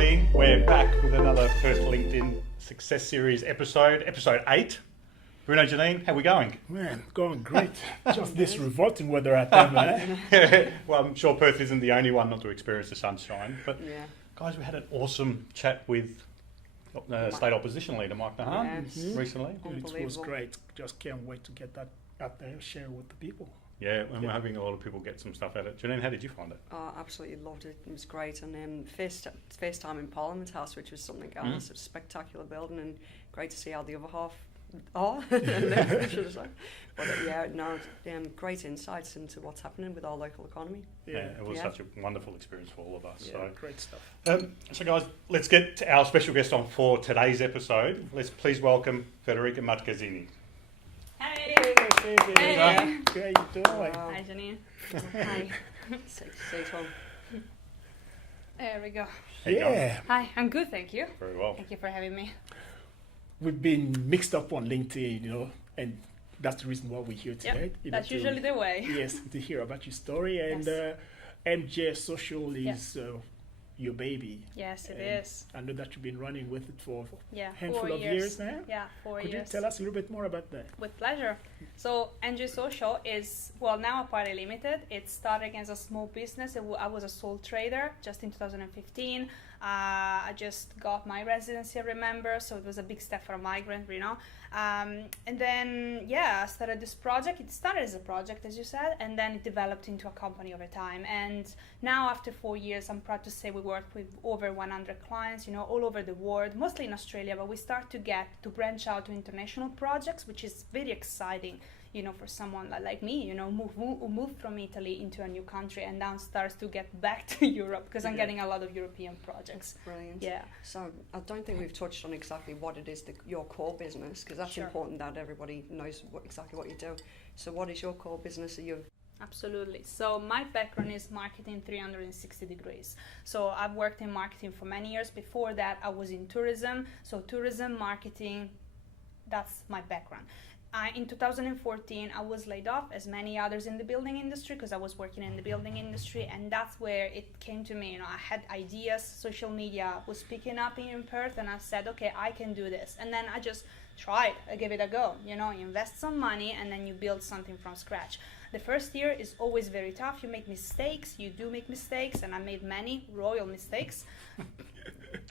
everybody. We're back with another Perth LinkedIn Success Series episode 8. Bruno, Janine, how are we going? Man, going great. Just this revolting weather out there, man. Well, I'm sure Perth isn't the only one not to experience the sunshine. But guys, we had an awesome chat with State Opposition Leader Mike Nahan recently. It was great. Just can't wait to get that out there and share with the people. Yeah, and we're hoping a lot of people get some stuff out of it. Janine, how did you find it? Oh, absolutely loved it. It was great. And first time in Parliament House, which was something else. It's a spectacular building and great to see how the other half are. Great insights into what's happening with our local economy. Yeah, it was such a wonderful experience for all of us. Yeah, so great stuff. So guys, let's get to our special guest on for today's episode. Let's please welcome Federica Matgazzini. Hey! Hey, how you doing? Hi, Janine. Hi. Say Tom. There we go. How you going? Yeah, Hi, I'm good, thank you. Very well. Thank you for having me. we've been mixed up on LinkedIn, and that's the reason why we're here today. That's usually the way. Yes, to hear about your story. And MJ Social is your baby. Yes, it And is. I know that you've been running with it for a 4 handful of years now. Yeah, 4 Could years. you tell us a little bit more about that? With pleasure. So NG Social is, now a party limited. It started as a small business. I was a sole trader just in 2015. I just got my residency, I remember, so it was a big step for a migrant, and then, I started this project. It started as a project, as you said, and then it developed into a company over time. And now, after 4 years, I'm proud to say we work with over 100 clients, all over the world, mostly in Australia, but we start to branch out to international projects, which is very exciting. For someone like me, who moved from Italy into a new country and now starts to get back to Europe because I'm getting a lot of European projects. Brilliant. Yeah. So I don't think we've touched on exactly what it is, your core business, because that's important that everybody knows exactly what you do. So what is your core business? Absolutely. So my background is marketing 360 degrees. So I've worked in marketing for many years. Before that, I was in tourism. So tourism, marketing, that's my background. In 2014, I was laid off, as many others in the building industry, because I was working in the building industry, and that's where it came to me. I had ideas, social media was picking up in Perth, and I said, okay, I can do this. And then I just tried, I gave it a go. You invest some money, and then you build something from scratch. The first year is always very tough. You make mistakes, you do make mistakes, and I made many royal mistakes.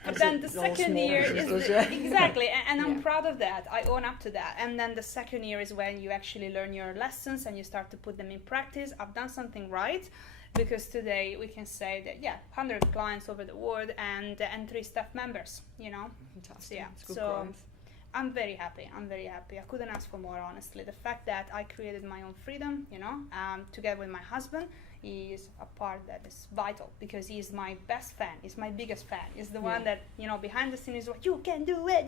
And then the second year is exactly, and I'm proud of that. I own up to that. And then the second year is when you actually learn your lessons and you start to put them in practice. I've done something right, because today we can say that 100 clients over the world and 3 staff members. Fantastic. So I'm very happy. I couldn't ask for more, honestly. The fact that I created my own freedom, together with my husband, is a part that is vital, because he's my best fan. He's my biggest fan. He's the one that, behind the scenes is like, you can do it.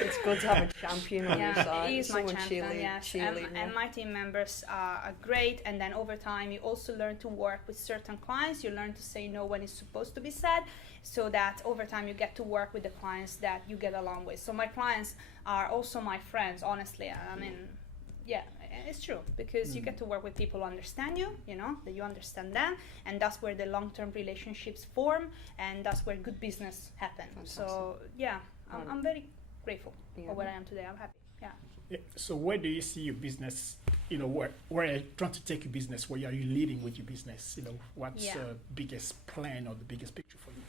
It's good to have a champion on your side. He's my champion, yes. And my team members are great. And then over time, you also learn to work with certain clients. You learn to say no when it's supposed to be said, so that over time you get to work with the clients that you get along with. So my clients are also my friends, honestly. It's true, because you get to work with people who understand you, that you understand them, and that's where the long-term relationships form, and that's where good business happens. Fantastic. So I'm very grateful for where I am today. I'm happy. So where do you see your business, where are you trying to take your business? Where are you leading with your business? What's the biggest plan or the biggest picture for you?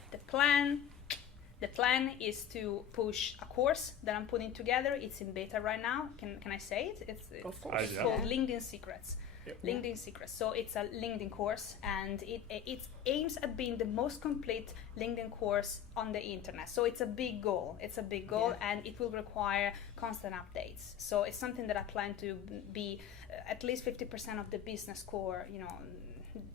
The plan is to push a course that I'm putting together. It's in beta right now. Can I say it? It's called LinkedIn Secrets. Yep. LinkedIn Secrets. So it's a LinkedIn course, and it aims at being the most complete LinkedIn course on the internet. So it's a big goal. And it will require constant updates. So it's something that I plan to be at least 50% of the business core.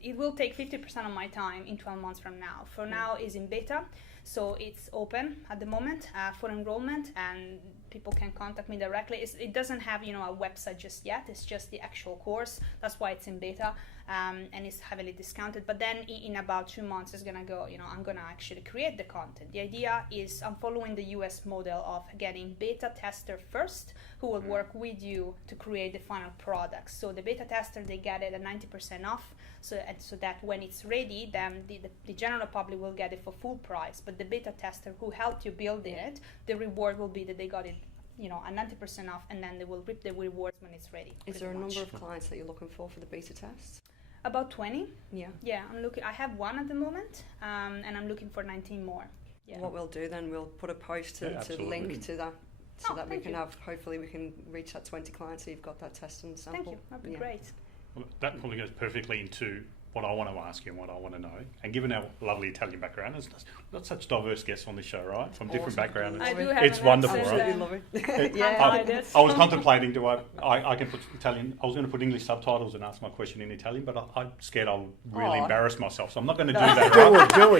It will take 50% of my time in 12 months from now. For now, is in beta. So it's open at the moment for enrollment, and people can contact me directly. It doesn't have, you know, a website just yet. It's just the actual course. That's why it's in beta, and it's heavily discounted. But then in about 2 months, it's gonna go, you know, I'm gonna actually create the content. The idea is I'm following the US model of getting beta tester first, who will work with you to create the final product. So the beta tester, they get it at 90% off, so that when it's ready, then the general public will get it for full price. But the beta tester who helped you build it, the reward will be that they got it, you know, at 90% off, and then they will reap the rewards when it's ready. Is there a number of clients that you're looking for the beta tests? About 20. Yeah. Yeah, I have one at the moment, and I'm looking for 19 more. Yeah. What we'll do then, we'll put a post to link to that, so that we can hopefully we can reach that 20 clients, so you've got that test and sample. Thank you, that'd be great. Well, that probably goes perfectly into what I want to ask you and what I want to know. And given our lovely Italian background, we've got such diverse guests on this show, right? From different backgrounds. I do have it's wonderful, accent, right? Love it. I was contemplating, I can put Italian, I was going to put English subtitles and ask my question in Italian, but I'm scared I'll really embarrass myself, so I'm not going to do that, right? Do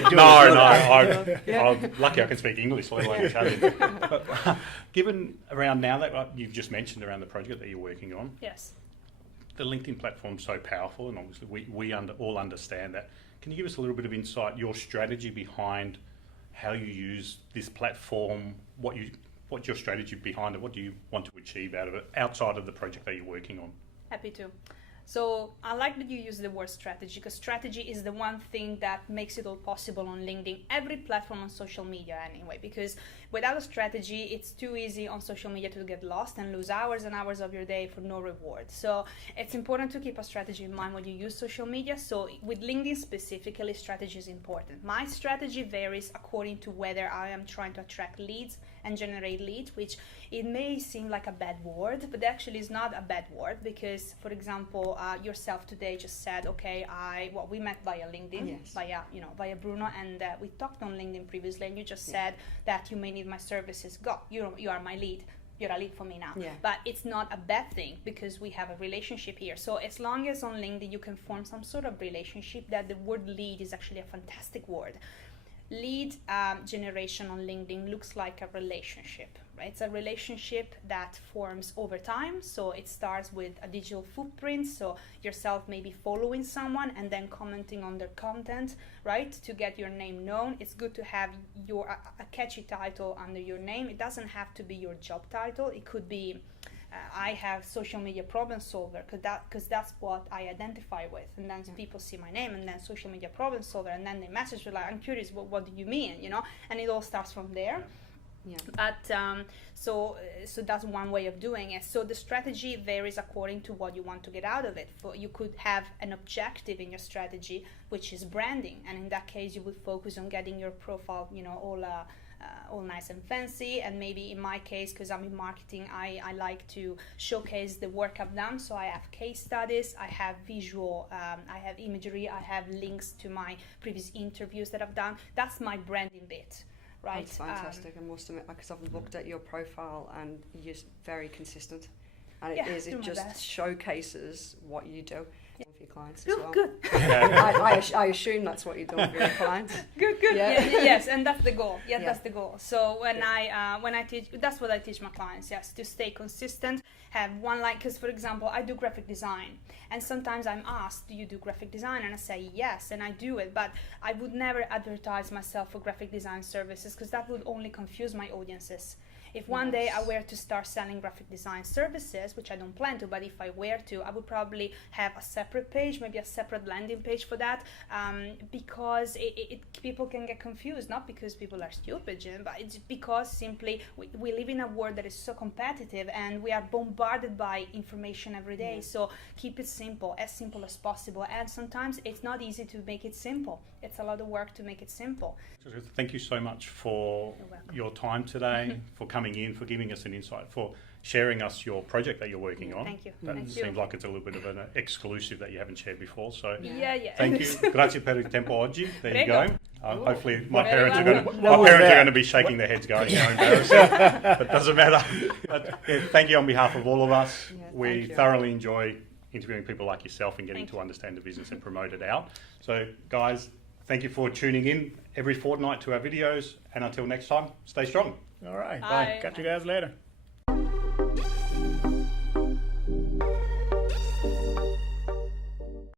it. I'm lucky I can speak English, let alone Italian. But given around now that you've just mentioned around the project that you're working on, Yes. the LinkedIn platform's so powerful, and obviously we all understand that. Can you give us a little bit of insight, your strategy behind how you use this platform, what's your strategy behind it, what do you want to achieve out of it, outside of the project that you're working on? Happy to. So I like that you use the word strategy, because strategy is the one thing that makes it all possible on LinkedIn, every platform on social media anyway, because without a strategy, it's too easy on social media to get lost and lose hours and hours of your day for no reward. So it's important to keep a strategy in mind when you use social media. So with LinkedIn specifically, strategy is important. My strategy varies according to whether I am trying to attract leads and generate leads, which it may seem like a bad word, but actually is not a bad word, because, for example, yourself today just said, okay, we met via LinkedIn, via Bruno, and we talked on LinkedIn previously, and you just said that you may need my services. You are my lead. You're a lead for me now. Yeah. But it's not a bad thing, because we have a relationship here. So as long as on LinkedIn you can form some sort of relationship, that the word lead is actually a fantastic word. Lead generation on LinkedIn looks like a relationship, right? It's a relationship that forms over time. So it starts with a digital footprint. So yourself maybe following someone and then commenting on their content, right? To get your name known. It's good to have a catchy title under your name. It doesn't have to be your job title. It could be I have social media problem solver, because that's what I identify with, and then people see my name and then social media problem solver, and then they message me like, I'm curious, what do you mean, you know? And it all starts from there. Yeah. But so that's one way of doing it. So the strategy varies according to what you want to get out of it. You could have an objective in your strategy, which is branding, and in that case you would focus on getting your profile, you know, all nice and fancy. And maybe in my case, because I'm in marketing, I like to showcase the work I've done. So I have case studies, I have visual, I have imagery, I have links to my previous interviews that I've done. That's my branding bit. Right. That's fantastic. I must admit, because I've looked at your profile and you're very consistent, and it just showcases what you do with your clients as well. Good. I assume that's what you're doing with your clients. Good. Yes, and that's the goal. Yeah. That's the goal. So when I teach, that's what I teach my clients. Yes, to stay consistent, have one line. Because for example, I do graphic design, and sometimes I'm asked, "Do you do graphic design?" And I say yes, and I do it. But I would never advertise myself for graphic design services, because that would only confuse my audiences. If one day I were to start selling graphic design services, which I don't plan to, but if I were to, I would probably have a separate page, maybe a separate landing page for that, because people can get confused, not because people are stupid, Jim, but it's because simply we live in a world that is so competitive, and we are bombarded by information every day. So keep it simple as possible. And sometimes it's not easy to make it simple. It's a lot of work to make it simple. Thank you so much for your time today, for coming in, for giving us an insight, for sharing us your project that you're working on. Thank you. That seems like it's a little bit of an exclusive that you haven't shared before. So Thank you. Grazie per il tempo oggi. There you Prego. go. Hopefully my parents are going to be shaking their heads going, how embarrassing. But it doesn't matter. But, thank you on behalf of all of us. We thoroughly enjoy interviewing people like yourself and getting to understand the business and promote it out. So guys, Thank you for tuning in every fortnight to our videos. And until next time, stay strong. All right. Bye. Catch you guys later.